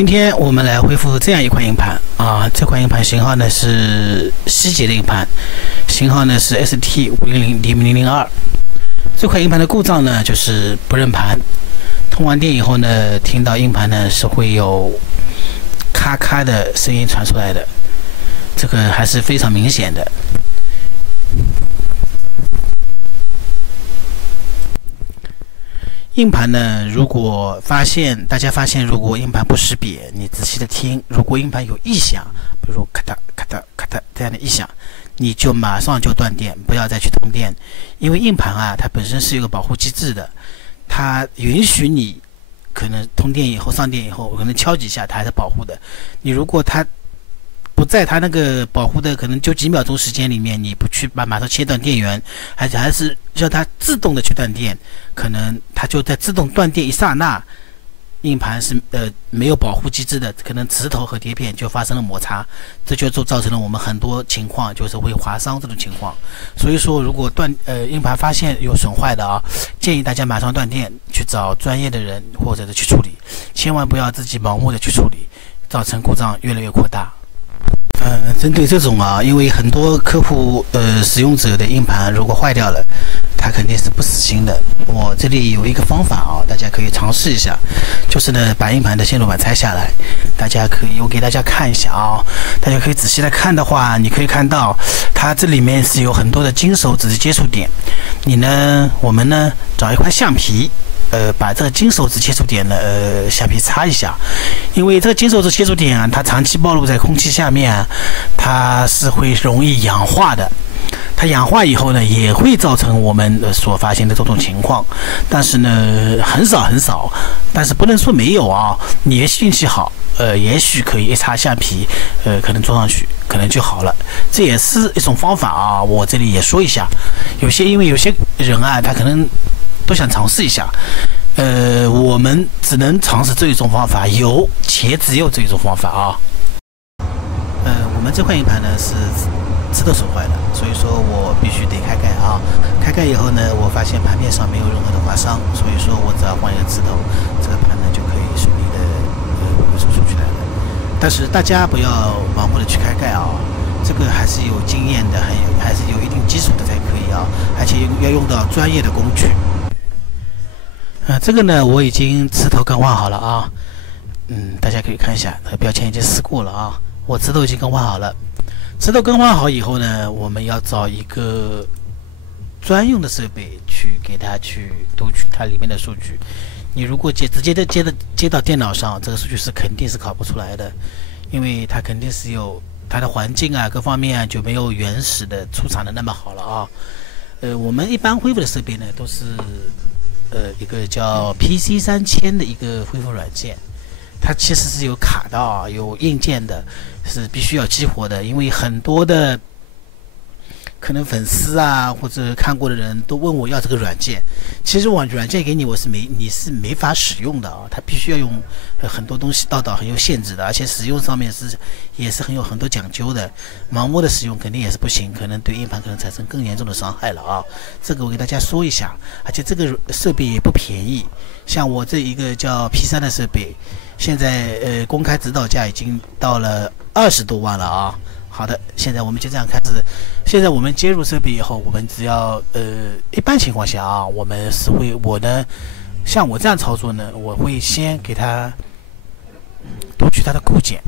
今天我们来恢复这样一款硬盘啊，这款硬盘型号呢是希捷的硬盘，型号呢是 ST500-0002。这款硬盘的故障呢就是不认盘，通完电以后呢，听到硬盘呢是会有咔咔的声音传出来的，这个还是非常明显的。硬盘呢，如果大家发现，如果硬盘不识别，你仔细的听，如果硬盘有异响，比如咔嗒咔嗒咔嗒这样的异响，你就马上就断电，不要再去通电，因为硬盘啊，它本身是有个保护机制的，它允许你可能通电以后、上电以后，可能敲几下，它还是保护的。你如果它不在它那个保护的可能就几秒钟时间里面，你不去马上切断电源，还是让它自动的去断电，可能它就在自动断电一刹那，硬盘是没有保护机制的，可能磁头和碟片就发生了摩擦，这就造成了我们很多情况就是会划伤这种情况。所以说，如果硬盘发现有损坏的啊，建议大家马上断电，去找专业的人或者是去处理，千万不要自己盲目的去处理，造成故障越来越扩大。针对这种啊，因为很多客户使用者的硬盘如果坏掉了，他肯定是不死心的。我这里有一个方法啊，大家可以尝试一下，就是呢把硬盘的线路板拆下来，我给大家看一下啊，大家可以仔细的看的话，你可以看到它这里面是有很多的金手指的接触点。我们呢找一块橡皮。把这个金手指接触点的橡皮擦一下，因为这个金手指接触点啊，它长期暴露在空气下面啊，它是会容易氧化的。它氧化以后呢，也会造成我们所发现的这种情况，但是呢，很少，但是不能说没有啊。你也许运气好，也许可以一擦橡皮，可能装上去，可能就好了。这也是一种方法啊，我这里也说一下。因为有些人啊，他可能都想尝试一下，我们只能尝试这一种方法，只有这一种方法啊。我们这块硬盘呢是磁头损坏了，所以说我必须得开盖啊。开盖以后呢，我发现盘面上没有任何的划伤，所以说我只要换一个磁头，这个盘呢就可以顺利的恢复出来了。但是大家不要盲目的去开盖啊，这个还是有经验的，还是有一定基础的才可以啊，而且要用到专业的工具。这个呢，我已经磁头更换好了啊。大家可以看一下，标签已经撕过了啊。我磁头已经更换好了。磁头更换好以后呢，我们要找一个专用的设备去给它去读取它里面的数据。你如果直接的接到电脑上，这个数据是肯定是考不出来的，因为它肯定是有它的环境啊各方面啊就没有原始的出厂的那么好了啊。我们一般恢复的设备呢都是一个叫 PC3000 的一个恢复软件，它其实是有卡的啊，有硬件的，是必须要激活的。因为很多的可能粉丝啊或者看过的人都问我要这个软件，其实我软件给你，你是没法使用的啊，它必须要用很多东西到很有限制的，而且使用上面也是很多讲究的，盲目的使用肯定也是不行，可能对硬盘可能产生更严重的伤害了啊。这个我给大家说一下，而且这个设备也不便宜，像我这一个叫 P3 的设备，现在公开指导价已经到了20多万了啊。好的，现在我们就这样开始。现在我们接入设备以后，我们只要一般情况下啊，像我这样操作呢，我会先给它读取它的固件。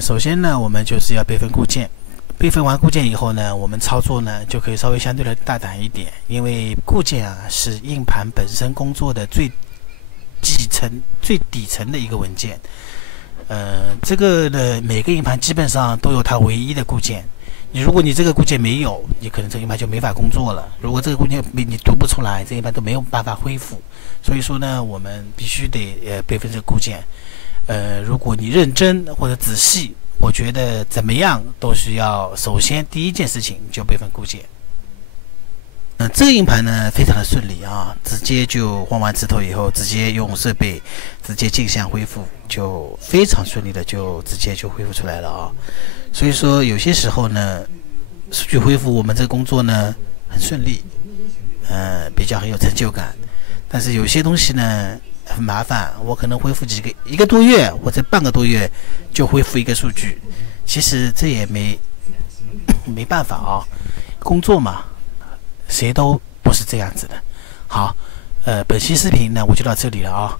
首先呢，我们就是要备份固件。备份完固件以后呢，我们操作呢就可以稍微相对的大胆一点，因为固件啊是硬盘本身工作的最底层的一个文件。这个呢，每个硬盘基本上都有它唯一的固件。如果你这个固件没有，你可能这个硬盘就没法工作了。如果这个固件你读不出来，这个硬盘都没有办法恢复。所以说呢，我们必须得备份这个固件。如果你认真或者仔细，我觉得怎么样都是要首先第一件事情就备份固件。这个硬盘呢非常的顺利啊，直接就换完磁头以后，直接用设备直接镜像恢复，就非常顺利的就直接就恢复出来了啊。所以说有些时候呢，数据恢复我们这个工作呢很顺利，比较很有成就感。但是有些东西呢，很麻烦，我可能恢复一个多月或者半个多月就恢复一个数据。其实这也没办法啊，工作嘛，谁都不是这样子的。好，本期视频呢我就到这里了啊。